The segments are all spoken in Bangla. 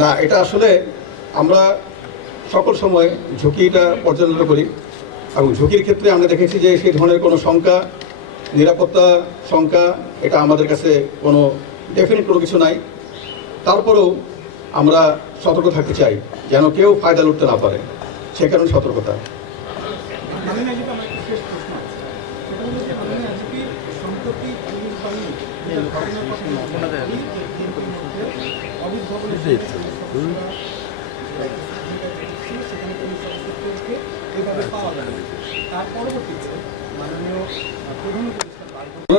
না, এটা আসলে আমরা সকল সময় ঝুঁকিটা পর্যালোচনা করি এবং ঝুঁকির ক্ষেত্রে আমরা দেখেছি যে সেই ধরনের কোনো শঙ্কা, নিরাপত্তা শঙ্কা, এটা আমাদের কাছে কোনো ডেফিনেট কোনো কিছু নাই। তারপরেও আমরা সতর্ক থাকতে চাই যেন কেউ ফায়দা লুটতে না পারে। সে কারণে সতর্কতা।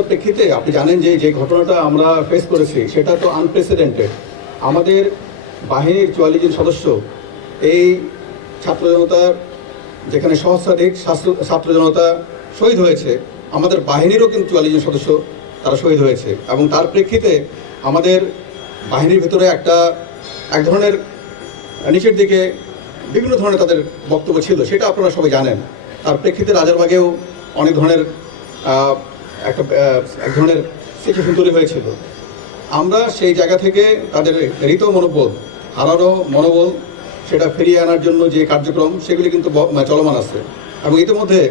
প্রেক্ষিতে আপনি জানেন যে যে ঘটনাটা আমরা ফেস করেছি, সেটা তো আনপ্রেসিডেন্টেড আমাদের বাহিনীর চুয়াল্লিশ জন সদস্য, এই ছাত্র জনতার যেখানে সহস্রাধিক ছাত্র জনতা শহীদ হয়েছে, আমাদের বাহিনীরও কিন্তু চুয়াল্লিশ জন সদস্য তারা শহীদ হয়েছে। এবং তার প্রেক্ষিতে আমাদের বাহিনীর ভিতরে একটা এক ধরনের নিচের দিকে বিভিন্ন ধরনের তাদের বক্তব্য ছিল, সেটা আপনারা সবাই জানেন। তার প্রেক্ষিতে রাজারবাগেও অনেক ধরনের একটা এক ধরনের সিচুয়েশন তৈরি হয়েছিল। আমরা সেই জায়গা থেকে তাদের হৃত মনোবল, হারানো মনোবল, সেটা ফিরিয়ে আনার জন্য যে কার্যক্রম, সেগুলি কিন্তু মানে চলমান আছে। এবং ইতিমধ্যে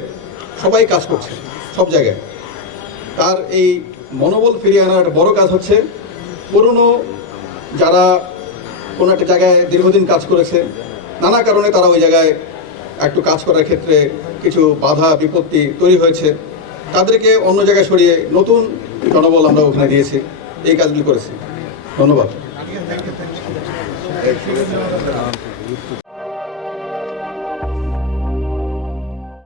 সবাই কাজ করছে, সব জায়গায়। তার এই মনোবল ফিরিয়ে আনার একটা বড় কাজ হচ্ছে, পুরনো যারা কোনো একটা জায়গায় দীর্ঘদিন কাজ করেছে। নানা কারণে তারা ওই জায়গায় একটু কাজ করার ক্ষেত্রে কিছু বাধা, বিপত্তি তৈরি হয়েছে। তাদেরকে অন্য জায়গায় সরিয়ে নতুন জনবল আমরা ওখানে দিয়েছি। এই কাজগুলি করেছি। ধন্যবাদ।